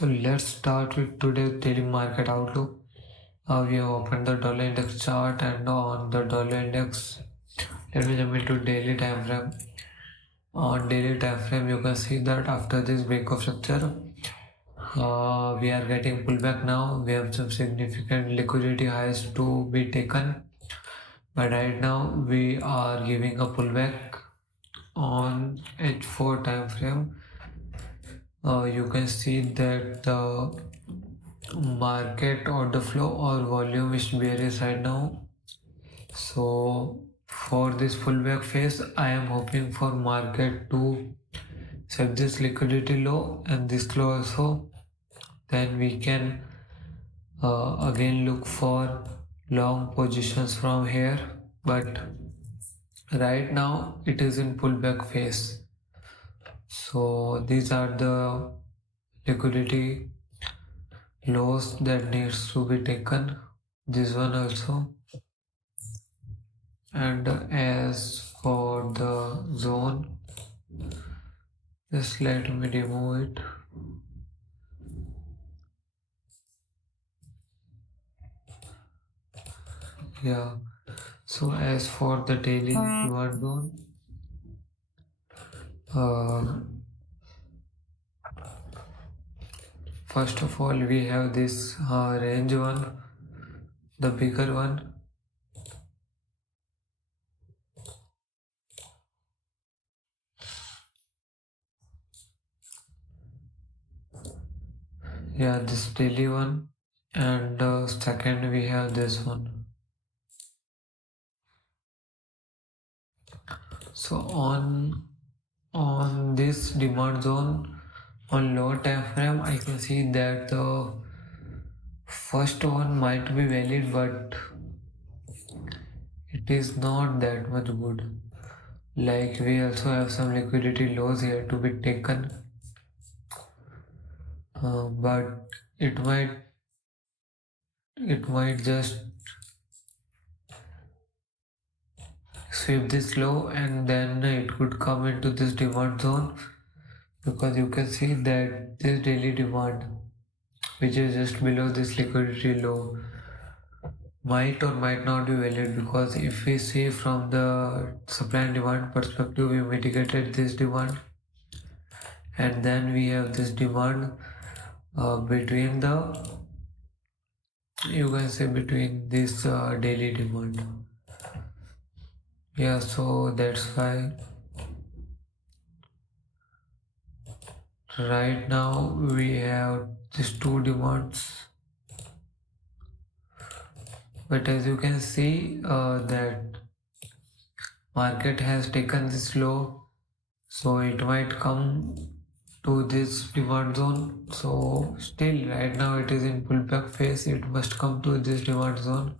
So let's start with today's daily market outlook. We have opened the dollar index chart, and on the dollar index, let me jump into daily time frame. On daily time frame, you can see that after this break of structure, we are getting pullback now. We have some significant liquidity highs to be taken, but right now we are giving a pullback on H4 time frame. You can see that the market order flow or volume is bearish right now. So for this pullback phase, I am hoping for market to set this liquidity low and this low also. Then we can again look for long positions from here. But right now it is in pullback phase. So these are the liquidity lows that needs to be taken. This one also. And as for the zone, just let me remove it. Yeah, so as for the daily demand zone, first of all we have this range one, the bigger one. Yeah, this daily one, and second we have this one. So on this demand zone, on lower time frame, I can see that the first one might be valid, but it is not that much good. Like we also have some liquidity lows here to be taken, but it might just sweep this low and then it could come into this demand zone, because you can see that this daily demand, which is just below this liquidity low, might or might not be valid, because if we see from the supply and demand perspective, we mitigated this demand, and then we have this demand between the, you can say, between this daily demand. Yeah, so that's why right now we have these two demands, but as you can see that market has taken this low, so it might come to this demand zone. So still right now it is in pullback phase, it must come to this demand zone,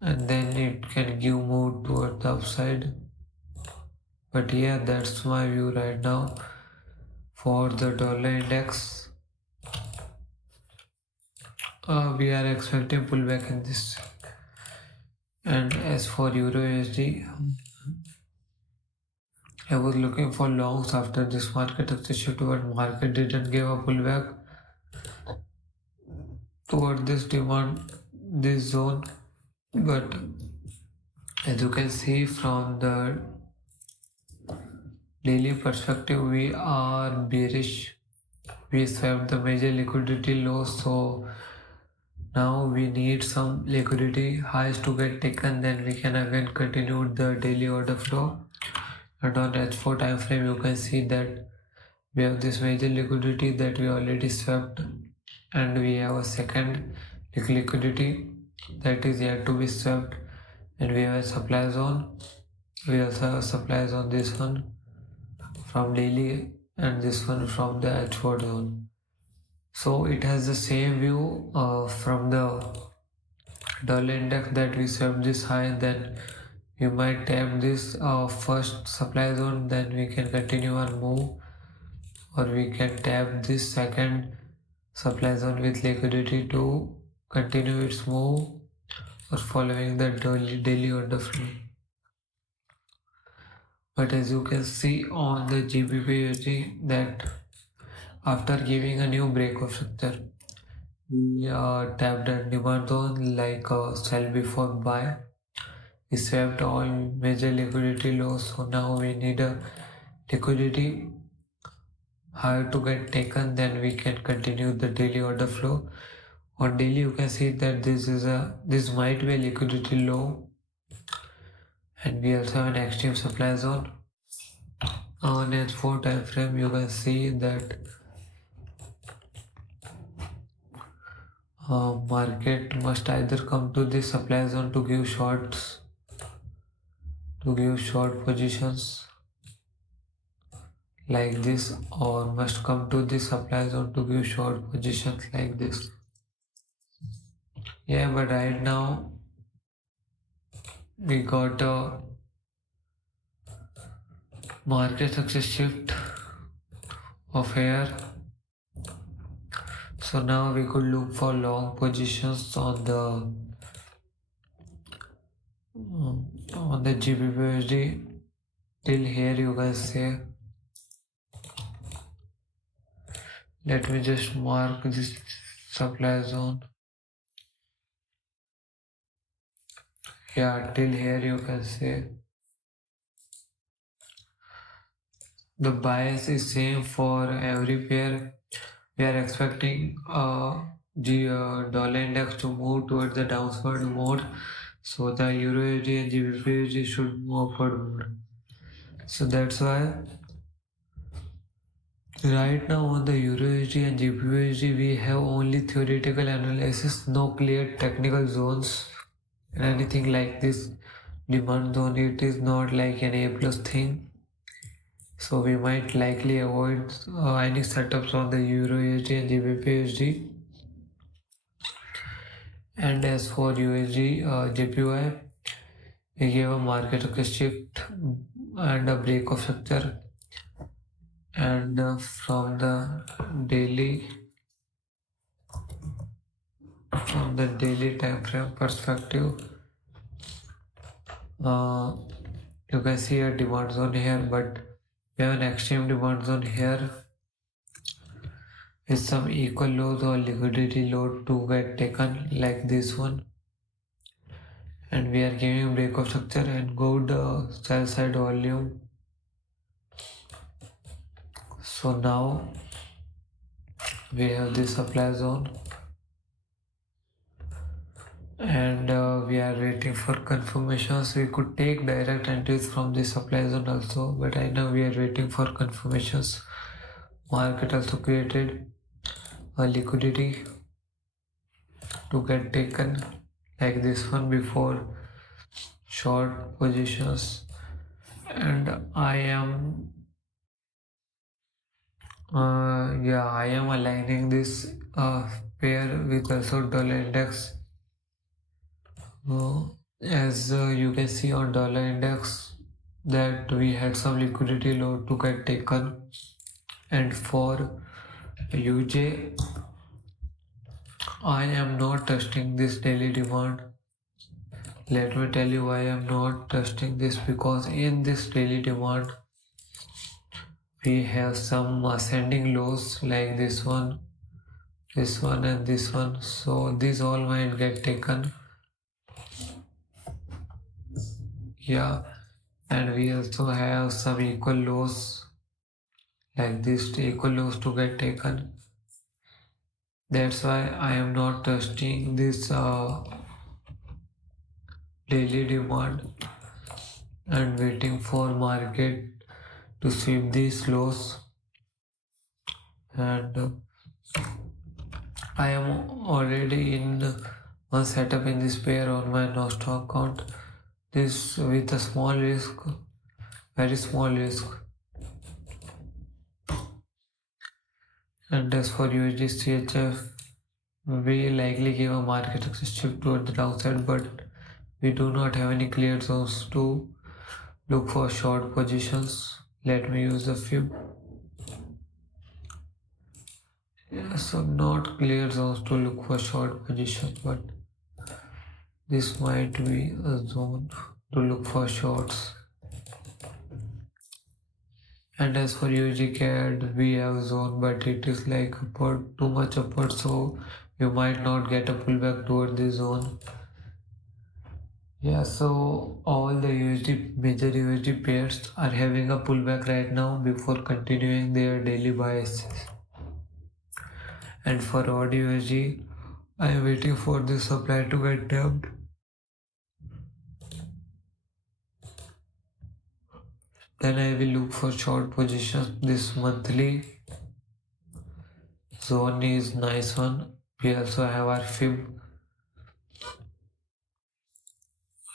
and then it can give move toward the upside. But yeah, that's my view right now. For the dollar index, we are expecting pullback in this. And as for Euro USD, I was looking for longs after this market shift, but market didn't give a pullback toward this demand, this zone. But as you can see from the daily perspective, we are bearish. We swept the major liquidity lows, so now we need some liquidity highs to get taken, then we can again continue the daily order flow. And on H4 time frame, you can see that we have this major liquidity that we already swept, and we have a second liquidity that is yet to be swept, and we have a supply zone. We also have a supply zone, this one from daily and this one from the H4 zone. So it has the same view from the dollar index, that we swept this high, then we might tap this first supply zone, then we can continue our move, or we can tap this second supply zone with liquidity to continue its move, or following the daily order flow. But as you can see on the GBP that after giving a new break of structure, we tapped at demand zone like sell before buy. We swept all major liquidity lows, so now we need a liquidity higher to get taken, then we can continue the daily order flow. On daily you can see that this might be a liquidity low, and we also have an extreme supply zone. On H4 time frame you can see that market must either come to the supply zone to give shorts, to give short positions like this, or must come to the supply zone to give short positions like this. Yeah, but right now we got a market success shift of here, so now we could look for long positions on the GBP till here. You can say, let me just mark this supply zone. Yeah, till here you can say the bias is same for every pair. We are expecting the dollar index to move towards the downward mode, so the Euro USD and GBP USD should move upward mode. So that's why right now on the Euro USD and GBP USD we have only theoretical analysis, no clear technical zones and anything like this demand zone. It is not like an A plus thing. So we might likely avoid any setups on the Euro USD and GBP USD. And as for USD JPY, we gave a market shift and a break of structure. And from the daily time frame perspective, you can see a demand zone here, but we have an extreme demand zone here with some equal loads or liquidity load to get taken like this one, and we are giving break of structure and good sell side volume. So now we have this supply zone, and we are waiting for confirmations. We could take direct entries from the supply zone also, but right now we are waiting for confirmations. Market also created a liquidity to get taken like this one before short positions, and I am aligning this pair with also dollar index. As you can see on dollar index that we had some liquidity load to get taken, and for UJ I am not trusting this daily demand. Let me tell you why I am not trusting this, because in this daily demand we have some ascending lows like this one and this one, so these all might get taken. Yeah, and we also have some equal lows like this, equal lows to get taken. That's why I am not trusting this daily demand and waiting for market to sweep these lows. And I am already in one setup in this pair on my no stock account. This with a small risk, very small risk. And as for USD CHF, we likely give a market access shift toward the downside, but we do not have any clear zones to look for short positions. Let me use a few. Yeah, so not clear zones to look for short positions, but this might be a zone to look for shorts. And as for UG CAD, we have zone, but it is like upward, too much upward, so you might not get a pullback toward the zone. Yeah, so all the USD major USD pairs are having a pullback right now before continuing their daily buys. And for odd USD, I am waiting for the supply to get tapped. Then I will look for short positions. This monthly zone is nice one. We also have our fib.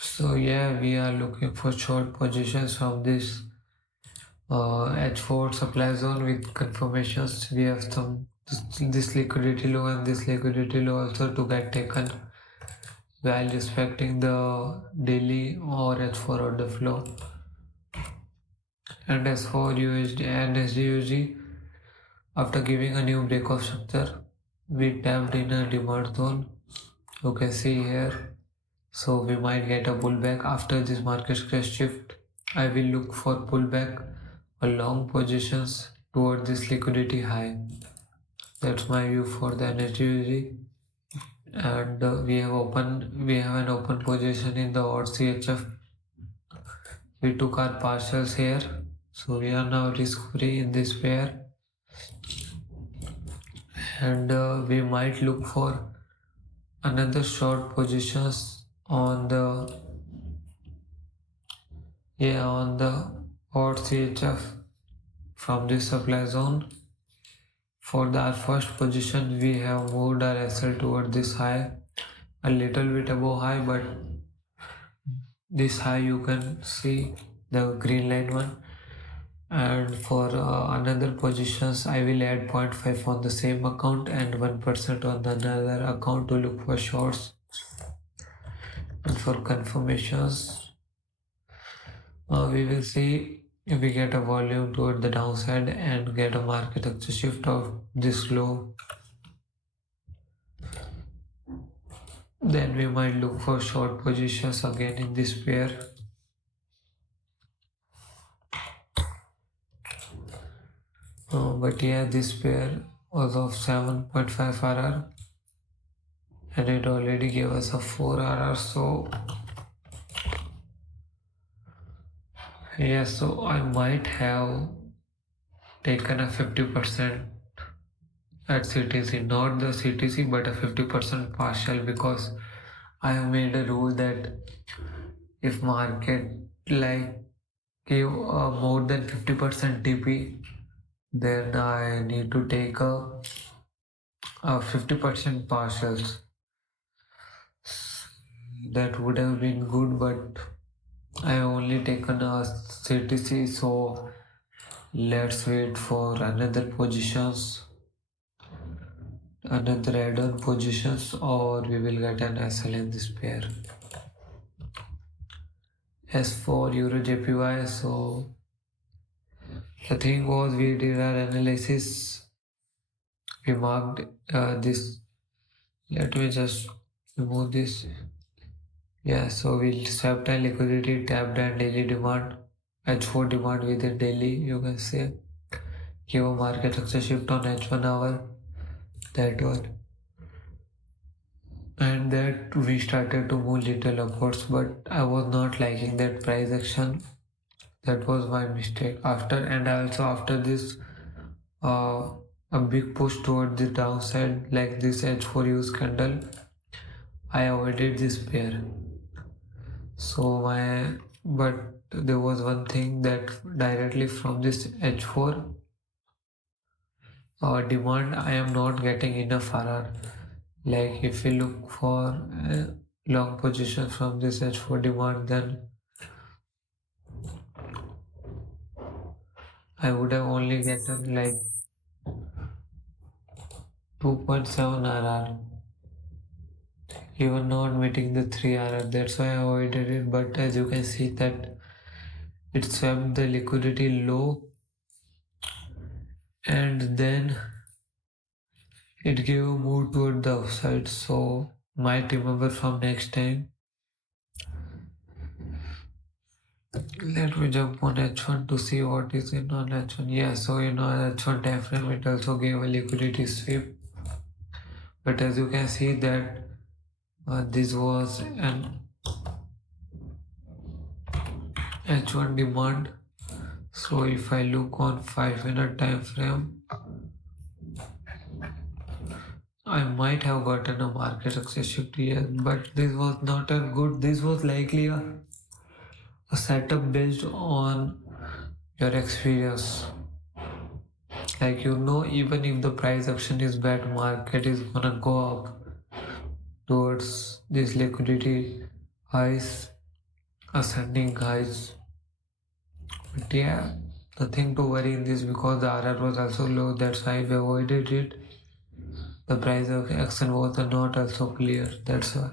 So yeah, we are looking for short positions from this H4 supply zone with confirmations. We have some this liquidity low and this liquidity low also to get taken while respecting the daily or H4 order flow. And as for USD and SDUSD, after giving a new breakout structure, we tapped in a demand zone. You can see here. So we might get a pullback after this market crash shift. I will look for pullback or long positions toward this liquidity high. That's my view for the energy. And we have an open position in the odd CHF. We took our partials here, so we are now risk free in this pair. And we might look for another short positions on the odd CHF from this supply zone. For our first position, we have moved our SL toward this high, a little bit above high, but this high you can see the green line one. And for another positions, I will add 0.5 on the same account and 1% on the another account to look for shorts. And for confirmations, we will see if we get a volume toward the downside and get a market action shift of this low. Then we might look for short positions again in this pair. But yeah, this pair was of 7.5 RR and it already gave us a 4 RR, so yeah, so I might have taken a 50% at CTC, not the CTC but a 50% partial, because I have made a rule that if market like give more than 50% TP, then I need to take a 50% partials. That would have been good, but I have only taken a CTC, so let's wait for another positions, another add-on positions, or we will get an SL in this pair. As for Euro JPY, so the thing was we did our analysis, we marked this. Let me just remove this. Yeah, so we'll swept and liquidity, tapped and daily demand, H4 demand within daily, you can say. Give a market action shift on H1 hour, that one. And that we started to move little upwards, but I was not liking that price action. That was my mistake. After this, a big push toward the downside, like this H4 use candle, I avoided this pair. But there was one thing that directly from this H4 demand, I am not getting enough RR. Like if we look for long position from this H4 demand, then I would have only gotten like 2.7 RR, even not meeting the 3 RR. That's why I avoided it. But as you can see that it swept the liquidity low and then it gave a move toward the upside. So might remember from next time. Let me jump on H1 to see what is in on H1. Yeah, so H1 time frame it also gave a liquidity sweep, but as you can see that this was an H1 demand. So if I look on 5-minute time frame, I might have gotten a market excessive here, but this was not a good. This was likely a setup based on your experience. Like even if the price action is bad, market is gonna go up towards this liquidity highs, ascending highs. But yeah, nothing to worry in this because the RR was also low. That's why we avoided it. The price of action was not also clear. That's why.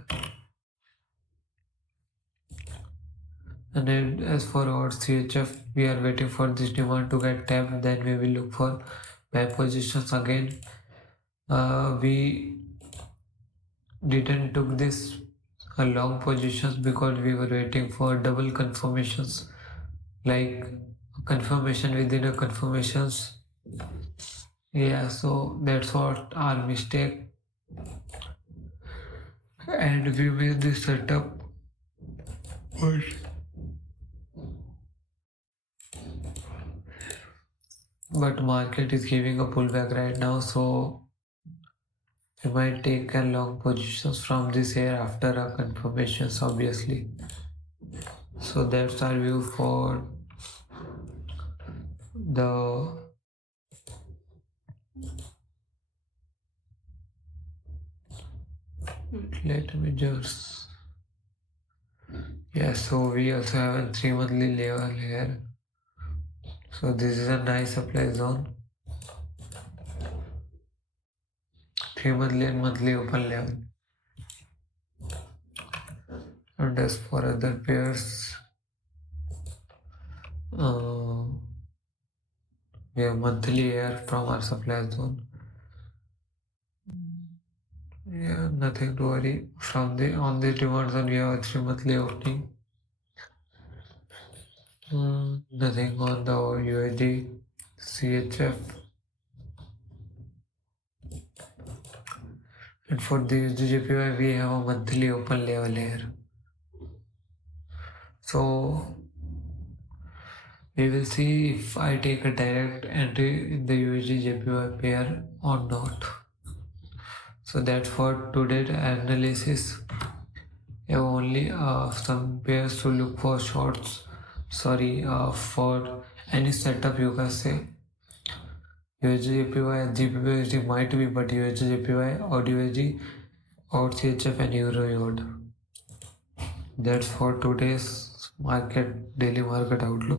And then as for our CHF, we are waiting for this demand to get tapped. Then we will look for buy positions again. We didn't took this long positions because we were waiting for double confirmations, like confirmation within a confirmations. Yeah, so that's what our mistake, and we made this setup. But market is giving a pullback right now, so we might take a long positions from this here after a confirmations, obviously. So that's our view for the let me just so we also have a 3 monthly level here. So this is a nice supply zone. 3 monthly and monthly open level. And as for other pairs, we have monthly here from our supply zone. Yeah, nothing to worry. From the on the demand zone, we have a 3 monthly opening. Nothing on the USD, CHF. And for the USD we have a monthly open level here. So we will see if I take a direct entry in the USD pair or not. So that's for today's analysis. You have only some pairs to look for shorts. For any setup you can say. USD and GBP might be, but USD or USD or CHF and Euro. That's for today's daily market outlook.